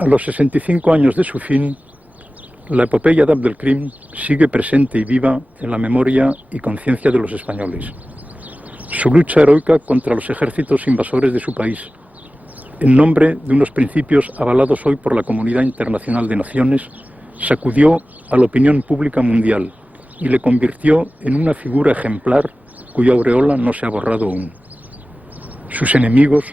A los 65 años de su fin, la epopeya de Abdelkrim sigue presente y viva en la memoria y conciencia de los españoles. Su lucha heroica contra los ejércitos invasores de su país, en nombre de unos principios avalados hoy por la comunidad internacional de naciones, sacudió a la opinión pública mundial y le convirtió en una figura ejemplar cuya aureola no se ha borrado aún. Sus enemigos,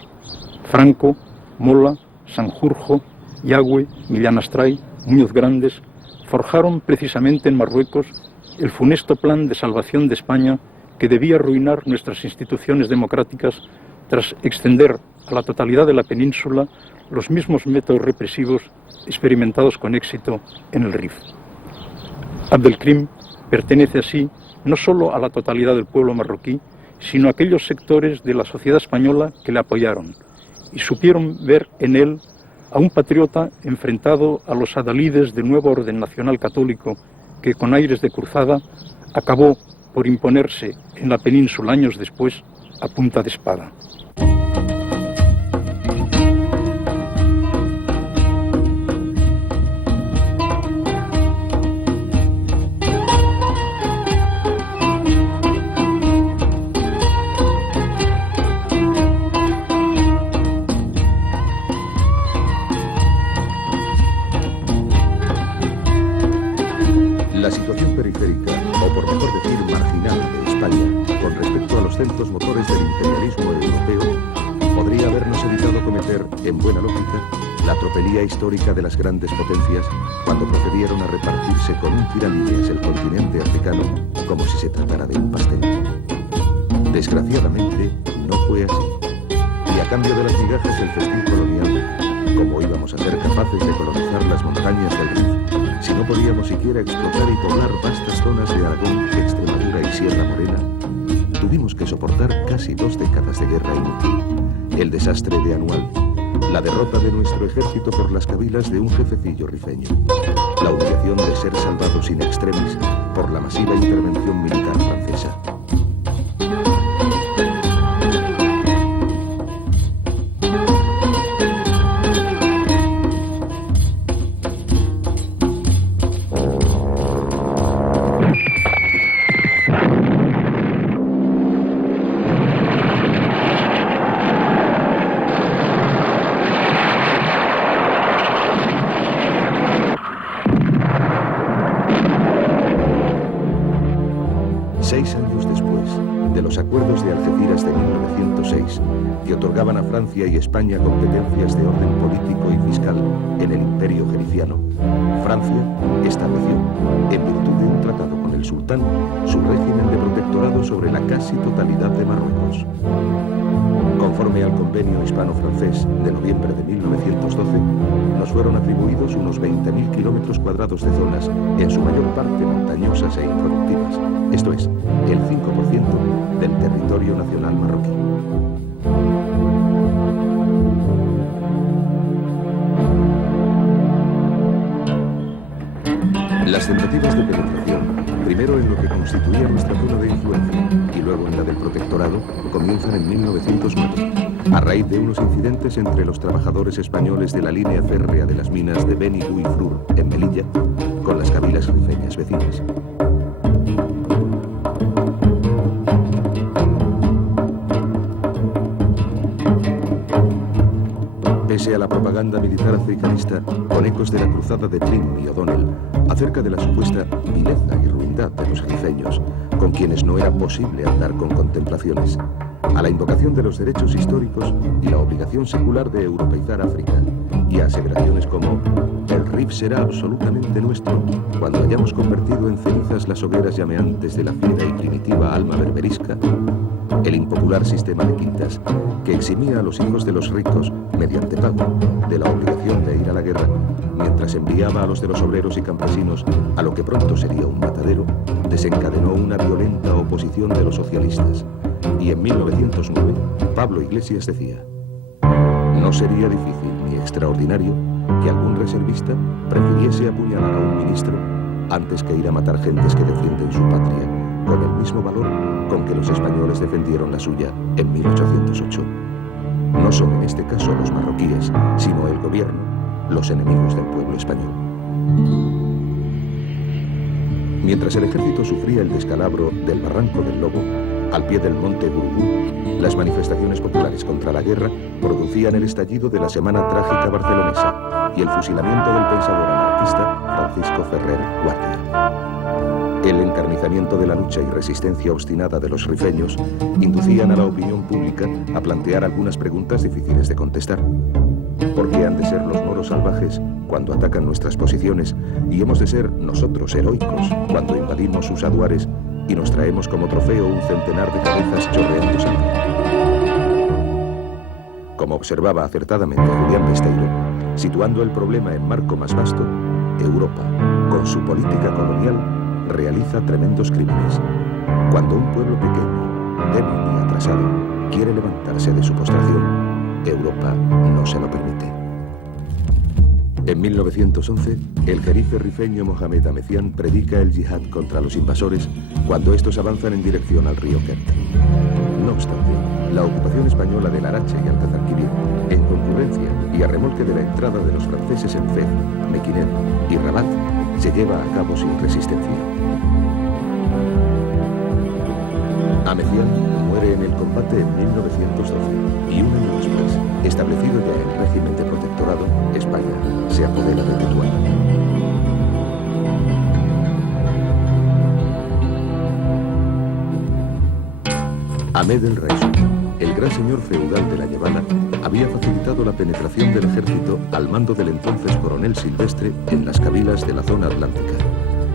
Franco, Mola, Sanjurjo, Yagüe, Millán Astray, Muñoz Grandes, forjaron precisamente en Marruecos el funesto plan de salvación de España que debía arruinar nuestras instituciones democráticas tras extender a la totalidad de la península los mismos métodos represivos experimentados con éxito en el Rif. Abdelkrim pertenece así no solo a la totalidad del pueblo marroquí, sino a aquellos sectores de la sociedad española que le apoyaron y supieron ver en él a un patriota enfrentado a los adalides del nuevo orden nacional católico que, con aires de cruzada, acabó por imponerse en la península años después a punta de espada. La situación periférica, o por mejor decir marginal, de España con respecto a los centros motores del imperialismo europeo podría habernos evitado cometer, en buena lógica, la tropelía histórica de las grandes potencias cuando procedieron a repartirse con un tiramillas el continente africano como si se tratara de un pastel. Desgraciadamente, no fue así. Y a cambio de las migajas del festín colonial, ¿cómo íbamos a ser capaces de colonizar las montañas del Rif si no podíamos siquiera explotar y poblar vastas zonas de Aragón, Extremadura y Sierra Morena? Tuvimos que soportar casi 2 décadas de guerra inútil, el desastre de Anual, la derrota de nuestro ejército por las cabilas de un jefecillo rifeño, la humillación de ser salvados in extremis por la masiva intervención militar francesa. Que otorgaban a Francia y España competencias de orden político y fiscal en el imperio gericiano, Francia estableció, en virtud de un tratado con el sultán, su régimen de protectorado sobre la casi totalidad de Marruecos. Conforme al convenio hispano-francés de noviembre de 1912, nos fueron atribuidos unos 20.000 kilómetros cuadrados de zonas, en su mayor parte montañosas e improductivas, esto es, el 5% del territorio nacional marroquí. Las tentativas de penetración primero primero en lo que constituía nuestra zona de influencia y luego en la del protectorado comienzan en 1909, a raíz de unos incidentes entre los trabajadores españoles de la línea férrea de las minas de Beni Bui Frur en Melilla con las cabilas rifeñas vecinas. Pese a la propaganda militar africanista, con ecos de la cruzada de Trim y O'Donnell, acerca de la supuesta vileza y ruindad de los rifeños, con quienes no era posible andar con contemplaciones, a la invocación de los derechos históricos y la obligación secular de europeizar África, y a aseveraciones como «El Rif será absolutamente nuestro cuando hayamos convertido en cenizas las hogueras llameantes de la fiera y primitiva alma berberisca», el impopular sistema de quintas, que eximía a los hijos de los ricos, mediante pago, de la obligación de ir a la guerra, mientras enviaba a los de los obreros y campesinos a lo que pronto sería un matadero, desencadenó una violenta oposición de los socialistas. Y en 1909, Pablo Iglesias decía: «No sería difícil ni extraordinario que algún reservista prefiriese apuñalar a un ministro antes que ir a matar gentes que defienden su patria, con el mismo valor con que los españoles defendieron la suya en 1808. No son en este caso los marroquíes, sino el gobierno, los enemigos del pueblo español». Mientras el ejército sufría el descalabro del Barranco del Lobo, al pie del monte Gurugú, las manifestaciones populares contra la guerra producían el estallido de la Semana Trágica barcelonesa y el fusilamiento del pensador anarquista Francisco Ferrer Guardia. El encarnizamiento de la lucha y resistencia obstinada de los rifeños inducían a la opinión pública a plantear algunas preguntas difíciles de contestar. ¿Por qué han de ser los moros salvajes cuando atacan nuestras posiciones y hemos de ser nosotros heroicos cuando invadimos sus aduares y nos traemos como trofeo un centenar de cabezas chorreando sangre? Como observaba acertadamente Julián Besteiro, situando el problema en marco más vasto, Europa, con su política colonial, realiza tremendos crímenes. Cuando un pueblo pequeño, débil y atrasado, quiere levantarse de su postración, Europa no se lo permite. En 1911, el jerife rifeño Mohamed Amecián predica el yihad contra los invasores cuando estos avanzan en dirección al río Kent. No obstante, la ocupación española de Larache y Alcazarquivir, en concurrencia y a remolque de la entrada de los franceses en Fez, Mequinet y Rabat, se lleva a cabo sin resistencia. Amecián muere en el combate en 1912 y un año después, establecido ya el régimen de protectorado, España se apodera de Tetuán. Ahmed el Raisu, el gran señor feudal de la Llevana, había facilitado la penetración del ejército al mando del entonces coronel Silvestre en las cabilas de la zona atlántica.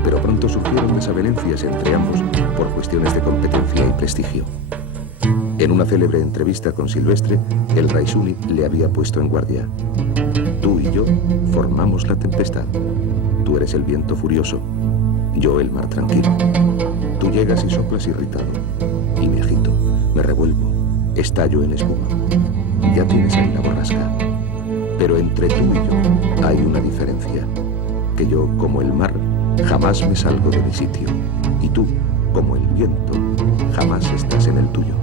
Pero pronto surgieron desavenencias entre ambos por cuestiones de competencia y prestigio. En una célebre entrevista con Silvestre, el Raisuni le había puesto en guardia: «Tú y yo formamos la tempestad. Tú eres el viento furioso, yo el mar tranquilo. Tú llegas y soplas irritado, y me agito, me revuelvo, estallo en espuma. Ya tienes ahí la borrasca. Pero entre tú y yo hay una diferencia, que yo, como el mar, jamás me salgo de mi sitio, y tú, como el viento, jamás estás en el tuyo».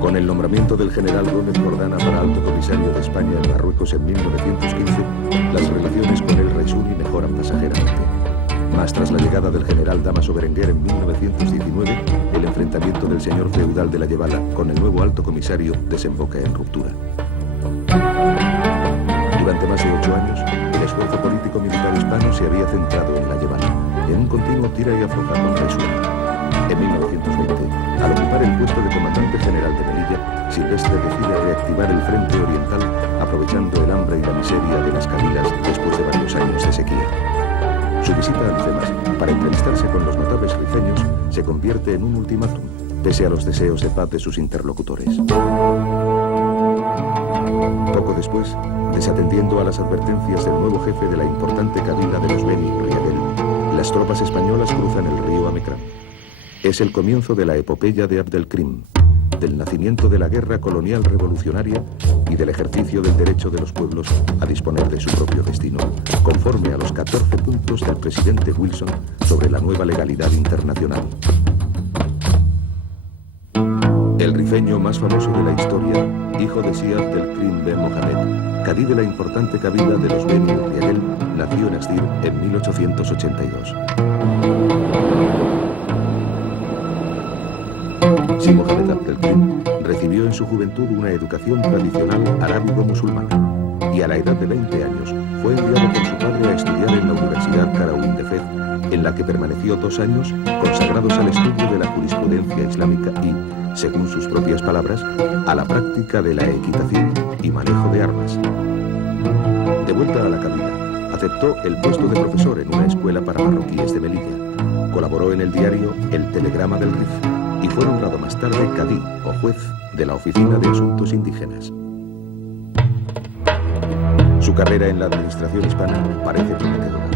Con el nombramiento del general Gómez Jordana para alto comisario de España en Marruecos en 1915, las relaciones con el Raisuni mejoran pasajeramente. Mas tras la llegada del general Damaso Berenguer en 1919, el enfrentamiento del señor feudal de la Llevana con el nuevo alto comisario desemboca en ruptura. Durante más de 8 años, el esfuerzo político-militar hispano se había centrado en la Llevana, en un continuo tira y afloja con Raisuni. En 1920, al ocupar el puesto de comandante general de Melilla, Silvestre decide reactivar el frente oriental, aprovechando el hambre y la miseria de las cabilas después de varios años de sequía. Su visita a Alfemas, para entrevistarse con los notables rifeños, se convierte en un ultimátum, pese a los deseos de paz de sus interlocutores. Poco después, desatendiendo a las advertencias del nuevo jefe de la importante cabila de los Beni Riadel, las tropas españolas cruzan el río Amecrán. Es el comienzo de la epopeya de Abdelkrim, del nacimiento de la guerra colonial revolucionaria y del ejercicio del derecho de los pueblos a disponer de su propio destino, conforme a los 14 puntos del presidente Wilson sobre la nueva legalidad internacional. El rifeño más famoso de la historia, hijo de Sir Abdelkrim Ben Mohamed, cadí de la importante cabila de los Beni Riegel, nació en Astir en 1882. Si Mohamed Abdelkrim recibió en su juventud una educación tradicional arábigo-musulmana y a la edad de 20 años fue enviado con su padre a estudiar en la Universidad Qarawin de Fez, en la que permaneció 2 años consagrados al estudio de la jurisprudencia islámica y, según sus propias palabras, a la práctica de la equitación y manejo de armas. De vuelta a la cabila, aceptó el puesto de profesor en una escuela para marroquíes de Melilla. Colaboró en el diario El Telegrama del Rif y fue nombrado más tarde cadí o juez de la Oficina de Asuntos Indígenas. Su carrera en la administración hispana parece prometedora,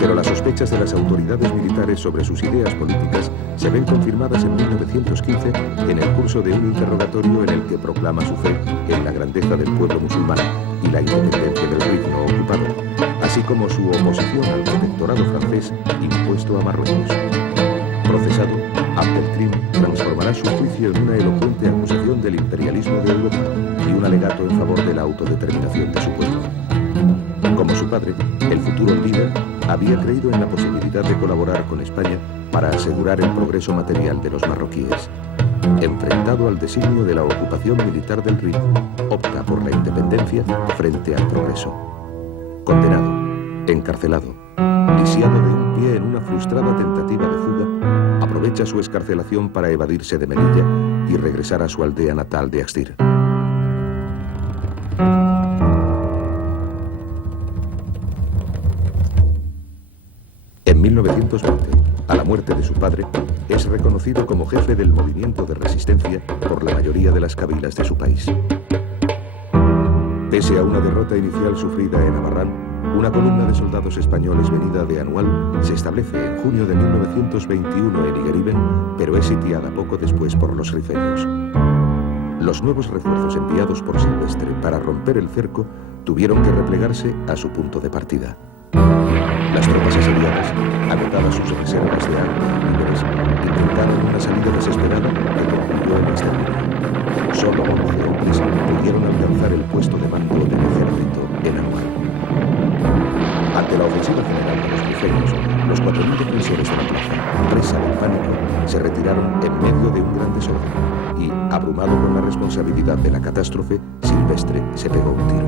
pero las sospechas de las autoridades militares sobre sus ideas políticas se ven confirmadas en 1915 en el curso de un interrogatorio en el que proclama su fe en la grandeza del pueblo musulmán y la independencia del Rif no ocupado, así como su oposición al protectorado francés impuesto a Marruecos. Procesado, Abdelkrim transformará su juicio en una elocuente acusación del imperialismo de Europa y un alegato en favor de la autodeterminación de su pueblo. Como su padre, el futuro líder había creído en la posibilidad de colaborar con España para asegurar el progreso material de los marroquíes. Enfrentado al designio de la ocupación militar del Rif, opta por la independencia frente al progreso. Condenado, encarcelado, lisiado de un pie en una frustrada tentativa de fuga, aprovecha su excarcelación para evadirse de Melilla y regresar a su aldea natal de Astir. En 1920, a la muerte de su padre, es reconocido como jefe del movimiento de resistencia por la mayoría de las cabilas de su país. Pese a una derrota inicial sufrida en Amarrán, una columna de soldados españoles venida de Anual se establece en junio de 1921 en Igueriben, pero es sitiada poco después por los rifeños. Los nuevos refuerzos enviados por Silvestre para romper el cerco tuvieron que replegarse a su punto de partida. Las tropas asediadas, agotadas sus reservas de armas y víveres, intentaron una salida desesperada que concluyó en la exterminio. Solo 11 hombres pudieron alcanzar el puesto de mando del ejército en Anual. Ante la ofensiva general de los rifeños, los 4.000 defensores de la plaza, presa del pánico, se retiraron en medio de un gran desorden y, abrumado con la responsabilidad de la catástrofe, Silvestre se pegó un tiro.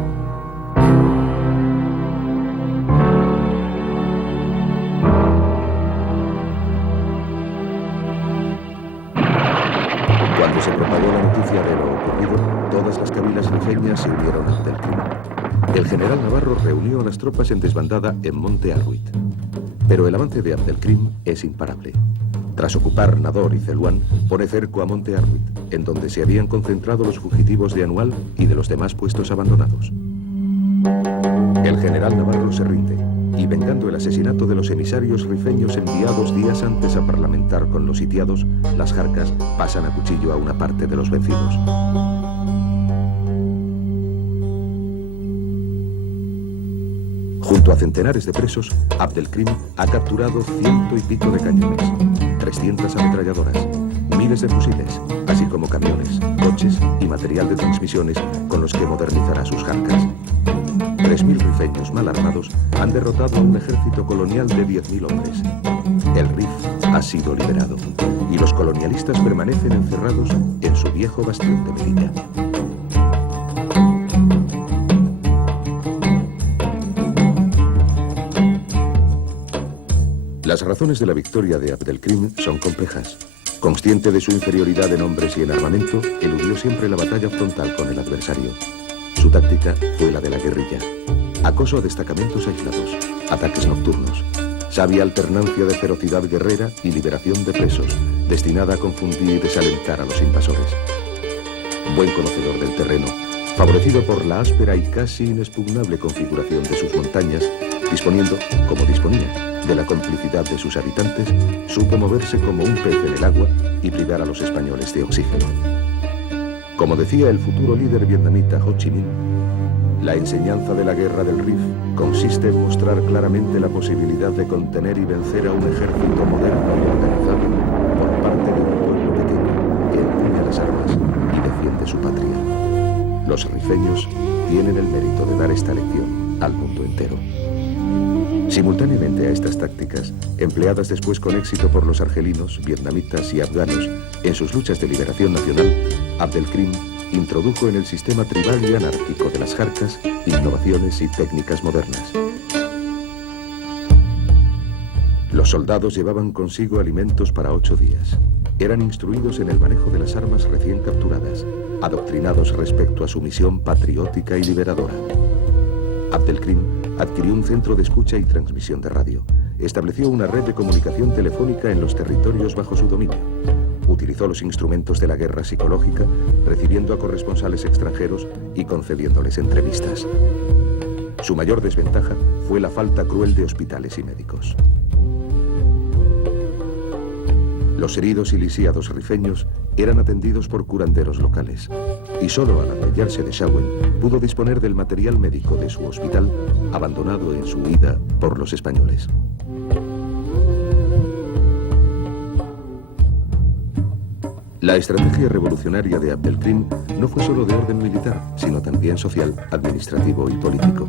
Cuando se propagó la noticia de lo ocurrido, todas las cabilas rifeñas se unieron ante el crimen. El general Navarro reunió a las tropas en desbandada en Monte Arruit. Pero el avance de Abdelkrim es imparable. Tras ocupar Nador y Zeluán, pone cerco a Monte Arruit, en donde se habían concentrado los fugitivos de Anual y de los demás puestos abandonados. El general Navarro se rinde y, vengando el asesinato de los emisarios rifeños enviados días antes a parlamentar con los sitiados, las Jarcas pasan a cuchillo a una parte de los vencidos. Junto a centenares de presos, Abdelkrim ha capturado 100 y pico de cañones, 300 ametralladoras, miles de fusiles, así como camiones, coches y material de transmisiones con los que modernizará sus Jarcas. 3.000 rifeños mal armados han derrotado a un ejército colonial de 10.000 hombres. El Rif ha sido liberado y los colonialistas permanecen encerrados en su viejo bastión de Melilla. Las razones de la victoria de Abdelkrim son complejas. Consciente de su inferioridad en hombres y en armamento, eludió siempre la batalla frontal con el adversario. Su táctica fue la de la guerrilla. Acoso a destacamentos aislados, ataques nocturnos, sabia alternancia de ferocidad guerrera y liberación de presos, destinada a confundir y desalentar a los invasores. Buen conocedor del terreno, favorecido por la áspera y casi inexpugnable configuración de sus montañas, disponiendo, como disponía, de la complicidad de sus habitantes, supo moverse como un pez en el agua y privar a los españoles de oxígeno. Como decía el futuro líder vietnamita Ho Chi Minh, la enseñanza de la guerra del Rif consiste en mostrar claramente la posibilidad de contener y vencer a un ejército moderno y organizado por parte de un pueblo pequeño que empuña las armas y defiende su patria. Los rifeños tienen el mérito de dar esta lección al mundo entero. Simultáneamente a estas tácticas, empleadas después con éxito por los argelinos, vietnamitas y afganos en sus luchas de liberación nacional, Abdelkrim introdujo en el sistema tribal y anárquico de las jarcas innovaciones y técnicas modernas. Los soldados llevaban consigo alimentos para 8 días. Eran instruidos en el manejo de las armas recién capturadas, adoctrinados respecto a su misión patriótica y liberadora. Abdelkrim adquirió un centro de escucha y transmisión de radio. Estableció una red de comunicación telefónica en los territorios bajo su dominio. Utilizó los instrumentos de la guerra psicológica, recibiendo a corresponsales extranjeros y concediéndoles entrevistas. Su mayor desventaja fue la falta cruel de hospitales y médicos. Los heridos y lisiados rifeños eran atendidos por curanderos locales, y solo al apoyarse de Shawen pudo disponer del material médico de su hospital, abandonado en su huida por los españoles. La estrategia revolucionaria de Abdelkrim no fue solo de orden militar, sino también social, administrativo y político.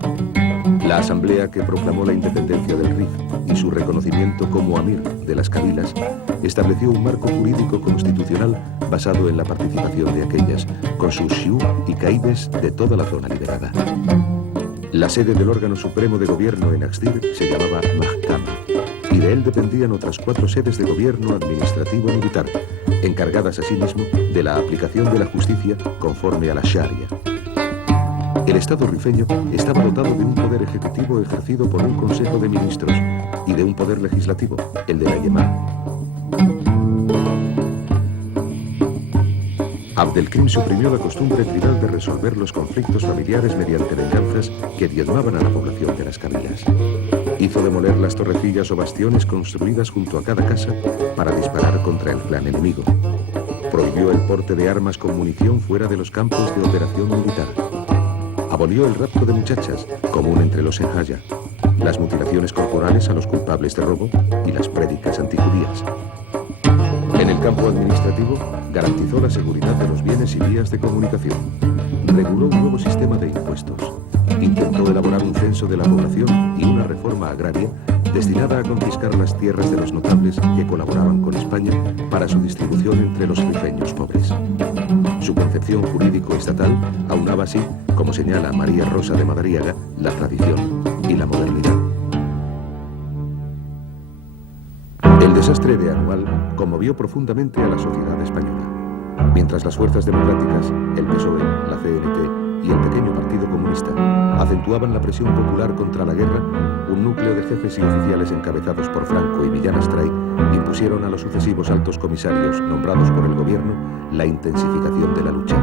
La asamblea que proclamó la independencia del Rif y su reconocimiento como amir de las cabilas estableció un marco jurídico constitucional basado en la participación de aquellas, con sus shiú y caibes de toda la zona liberada. La sede del órgano supremo de gobierno en Axdir se llamaba Mahkama, y de él dependían otras 4 sedes de gobierno administrativo y militar, encargadas asimismo de la aplicación de la justicia conforme a la Sharia. El Estado rifeño estaba dotado de un poder ejecutivo ejercido por un consejo de ministros y de un poder legislativo, el de la Yemá. Abdelkrim suprimió la costumbre tribal de resolver los conflictos familiares mediante venganzas que diezmaban a la población de las cabilas. Hizo demoler las torrecillas o bastiones construidas junto a cada casa para disparar contra el clan enemigo. Prohibió el porte de armas con munición fuera de los campos de operación militar. Abolió el rapto de muchachas, común entre los enjaya, las mutilaciones corporales a los culpables de robo y las prédicas antijudías. En el campo administrativo, garantizó la seguridad de los bienes y vías de comunicación. Reguló un nuevo sistema de impuestos. Intentó elaborar un censo de la población y una reforma agraria destinada a confiscar las tierras de los notables que colaboraban con España para su distribución entre los rifeños pobres. Su concepción jurídico-estatal aunaba así, como señala María Rosa de Madariaga, la tradición y la modernidad. El desastre de Anual conmovió profundamente a la sociedad española. Mientras las fuerzas democráticas, el PSOE, la CNT y el pequeño Partido Comunista acentuaban la presión popular contra la guerra, un núcleo de jefes y oficiales encabezados por Franco y Millán Astray impusieron a los sucesivos altos comisarios nombrados por el gobierno la intensificación de la lucha.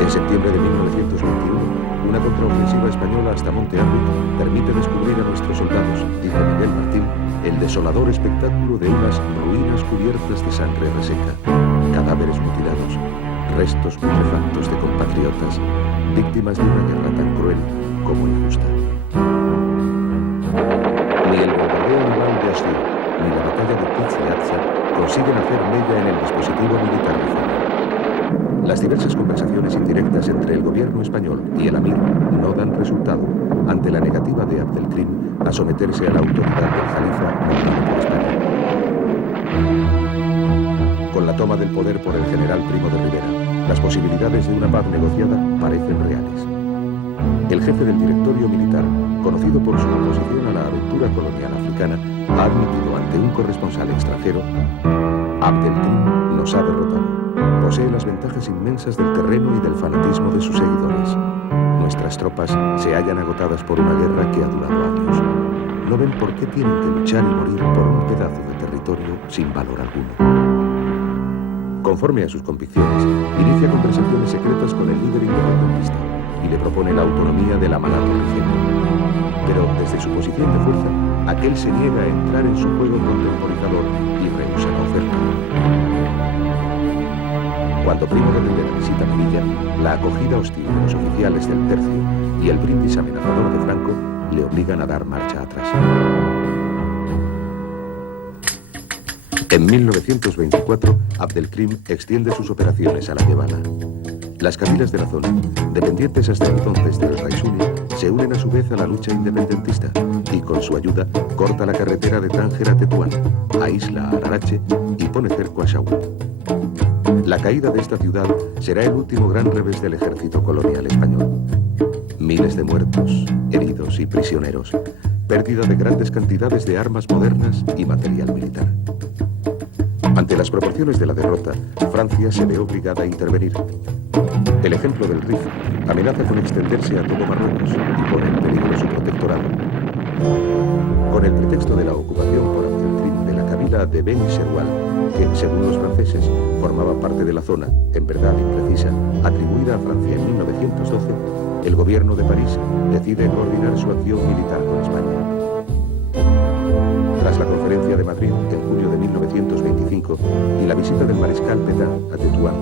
En septiembre de 1921, una contraofensiva española hasta Monte Arruy permite descubrir a nuestros soldados, dijo Miguel Martín, el desolador espectáculo de unas ruinas cubiertas de sangre reseca, cadáveres mutilados, restos putrefactos de compatriotas, víctimas de una guerra tan cruel como injusta. Ni el bombardeo naval de Ashtir, ni la batalla de Pitz-Leatza consiguen hacer mella en el dispositivo militar rifeño. Las diversas conversaciones indirectas entre el gobierno español y el Amir no dan resultado ante la negativa de Abdelkrim a someterse a la autoridad del Jalifa nombrado por España. Con la toma del poder por el general Primo de Rivera, las posibilidades de una paz negociada parecen reales. El jefe del directorio militar, conocido por su oposición a la aventura colonial africana, ha admitido ante un corresponsal extranjero: Abdelkrim nos ha derrotado. Posee las ventajas inmensas del terreno y del fanatismo de sus seguidores. Nuestras tropas se hallan agotadas por una guerra que ha durado años. No ven por qué tienen que luchar y morir por un pedazo de territorio sin valor alguno. Conforme a sus convicciones, inicia conversaciones secretas con el líder independentista y le propone la autonomía del Amanato rifeño. Pero desde su posición de fuerza, aquel se niega a entrar en su juego contemporizador y rehúsa la oferta. Cuando Primo de Rivera visita Melilla, la acogida hostil de los oficiales del Tercio y el brindis amenazador de Franco le obligan a dar marcha atrás. En 1924, Abdelkrim extiende sus operaciones a la Llévala. Las cabilas de la zona, dependientes hasta entonces del Raisuni, se unen a su vez a la lucha independentista y con su ayuda corta la carretera de Tánger a Tetuán, aísla a Ararache y pone cerco a Saúl. La caída de esta ciudad será el último gran revés del ejército colonial español. Miles de muertos, heridos y prisioneros, pérdida de grandes cantidades de armas modernas y material militar. Ante las proporciones de la derrota, Francia se ve obligada a intervenir. El ejemplo del Rif amenaza con extenderse a todo Marruecos y pone en peligro su protectorado. Con el pretexto de la ocupación por Abdelkrim de la cabila de Beni Serwal, que, según los franceses, formaba parte de la zona, en verdad imprecisa, atribuida a Francia en 1912, el gobierno de París decide coordinar su acción militar con España. Tras la conferencia de Madrid en junio de 1925 y la visita del mariscal Pétain a Tetuán,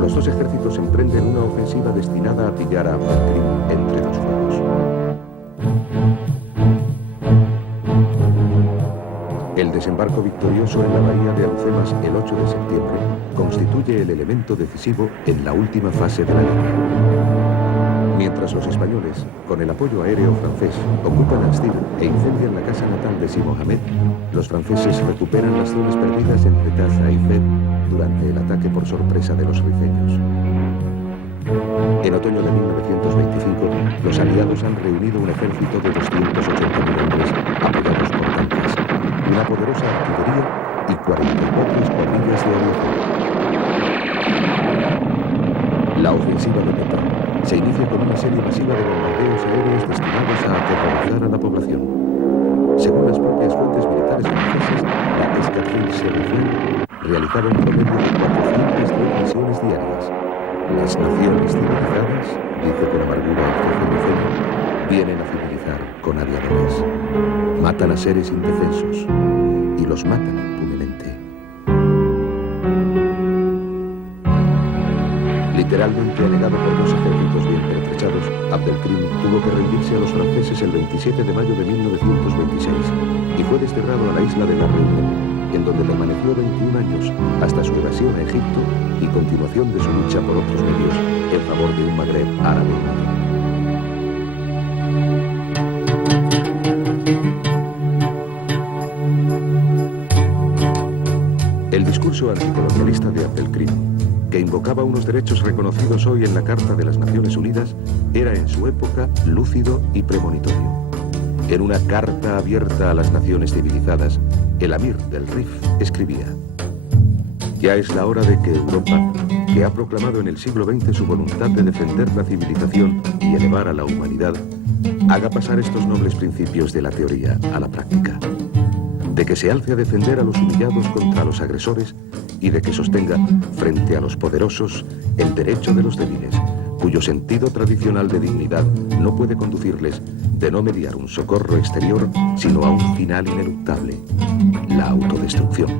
los dos ejércitos emprenden una ofensiva destinada a pillar a Abdelkrim entre dos fuegos. El desembarco victorioso en la bahía de Alhucemas el 8 de septiembre constituye el elemento decisivo en la última fase de la guerra. Mientras los españoles, con el apoyo aéreo francés, ocupan Astir e incendian la casa natal de Si Mohamed, los franceses recuperan las zonas perdidas entre Taza y Fez durante el ataque por sorpresa de los rifeños. En otoño de 1925, los aliados han reunido un ejército de 280.000 hombres apoyados por tanques, una poderosa artillería y 44 escuadrillas de aviación. La ofensiva de Pétain se inicia con una serie masiva de bombardeos aéreos destinados a aterrorizar a la población. Según las propias fuentes militares francesas, la Escadrille Serafin realizaba un promedio de 410 misiones diarias. Las naciones civilizadas, dice con amargura el jefe Rifeño, vienen a civilizar con aviadores. Matan a seres indefensos y los matan impunemente. Literalmente anegado por dos ejércitos bien pertrechados, Abdelkrim tuvo que rendirse a los franceses el 27 de mayo de 1926 y fue desterrado a la isla de la Reunión, en donde permaneció 21 años hasta su evasión a Egipto y continuación de su lucha por otros medios en favor de un Magreb árabe. El discurso anticolonialista de Abdelkrim, que invocaba unos derechos reconocidos hoy en la Carta de las Naciones Unidas, era en su época lúcido y premonitorio. En una carta abierta a las naciones civilizadas, el Amir del Rif escribía: ya es la hora de que Europa, que ha proclamado en el siglo XX su voluntad de defender la civilización y elevar a la humanidad, haga pasar estos nobles principios de la teoría a la práctica. De que se alce a defender a los humillados contra los agresores y de que sostenga, frente a los poderosos, el derecho de los débiles, cuyo sentido tradicional de dignidad no puede conducirles de no mediar un socorro exterior, sino a un final ineluctable, la autodestrucción.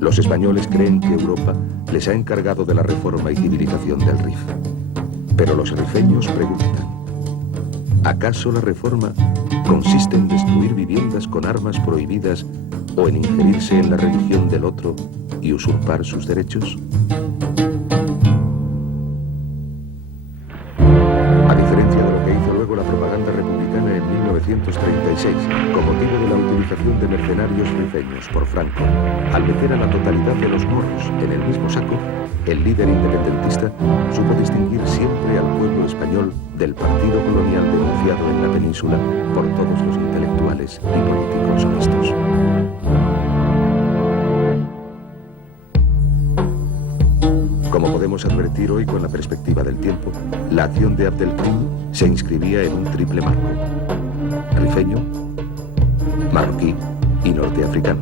Los españoles creen que Europa les ha encargado de la reforma y civilización del Rif. Pero los rifeños preguntan: ¿acaso la reforma consiste en destruir viviendas con armas prohibidas o en injerirse en la religión del otro y usurpar sus derechos? A diferencia de lo que hizo luego la propaganda republicana en 1936, con motivo de la utilización de mercenarios rifeños por Franco, al meter a la totalidad de los moros en el mismo saco, el líder independentista supo distinguir siempre al pueblo español del partido colonial denunciado en la península por todos los intelectuales y políticos honestos. Como podemos advertir hoy con la perspectiva del tiempo, la acción de Abdelkrim se inscribía en un triple marco: rifeño, marroquí y norteafricano.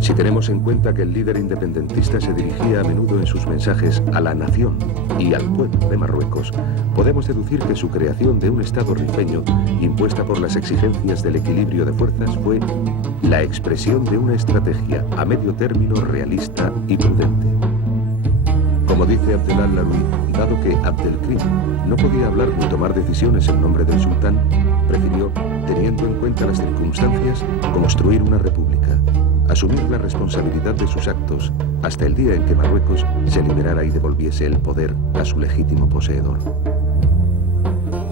Si tenemos en cuenta que el líder independentista se dirigía a menudo en sus mensajes a la nación y al pueblo de Marruecos, podemos deducir que su creación de un Estado rifeño, impuesta por las exigencias del equilibrio de fuerzas, fue la expresión de una estrategia a medio término realista y prudente. Como dice Abdel al-Laroui, dado que Abdelkrim no podía hablar ni tomar decisiones en nombre del sultán, prefirió, teniendo en cuenta las circunstancias, construir una república, asumir la responsabilidad de sus actos hasta el día en que Marruecos se liberara y devolviese el poder a su legítimo poseedor.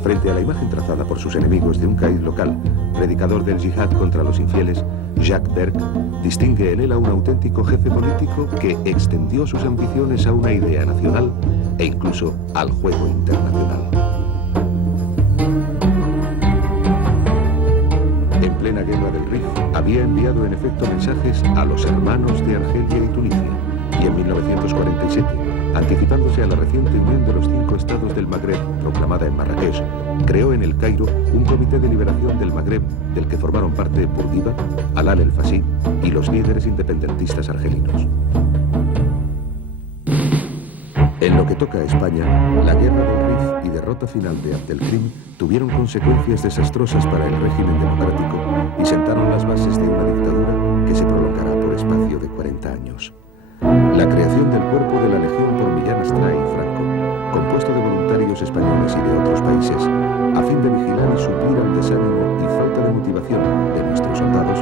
Frente a la imagen trazada por sus enemigos de un caid local, predicador del yihad contra los infieles, Jacques Berck distingue en él a un auténtico jefe político que extendió sus ambiciones a una idea nacional e incluso al juego internacional. En plena guerra del Rif, había enviado en efecto mensajes a los hermanos de Argelia y Tunisia, y en 1947, anticipándose a la reciente unión de los 5 estados del Magreb, proclamada en Marrakech, creó en el Cairo un comité de liberación del Magreb, del que formaron parte Bourguiba, Alal el-Fassi y los líderes independentistas argelinos. En lo que toca a España, la guerra del Rif y derrota final de Abdelkrim tuvieron consecuencias desastrosas para el régimen democrático y sentaron las bases de una dictadura que se prolongará por espacio de 40 años. La creación del cuerpo de la Legión por Millán Astray y Franco, compuesto de voluntarios españoles y de otros países, a fin de vigilar y suplir al desánimo y falta de motivación de nuestros soldados,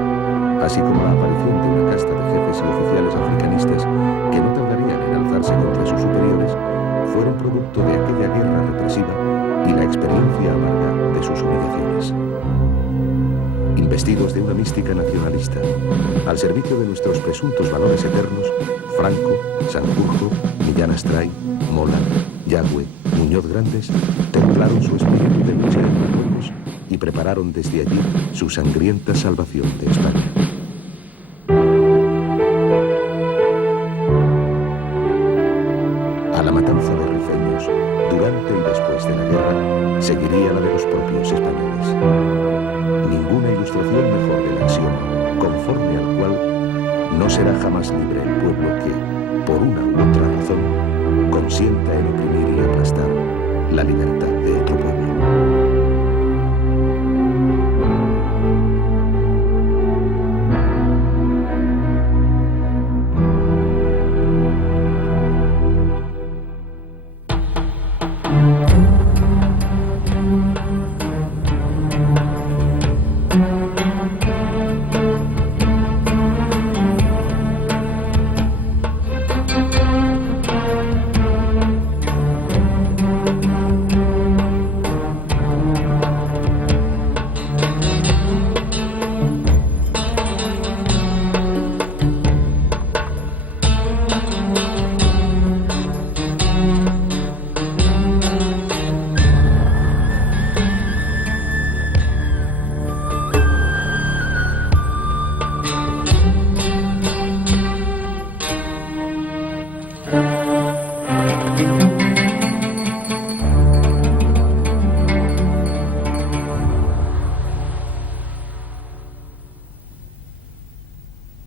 así como la aparición de una casta de jefes y oficiales africanistas que no tardarían en alzarse contra sus superiores, fueron producto de aquella guerra represiva y la experiencia amarga de sus humillaciones. Investidos de una mística nacionalista, al servicio de nuestros presuntos valores eternos, Franco, Sanjurjo, Millán Astray, Mola, Yagüe, Muñoz Grandes templaron su espíritu de lucha en Marruecos y prepararon desde allí su sangrienta salvación de España. A la matanza de rifeños, durante y después de la guerra, seguiría la de los propios españoles. Ninguna ilustración mejor del axioma, conforme al cual no será jamás libre el pueblo que, por una u otra razón, consienta en oprimir y aplastar la libertad de otro pueblo.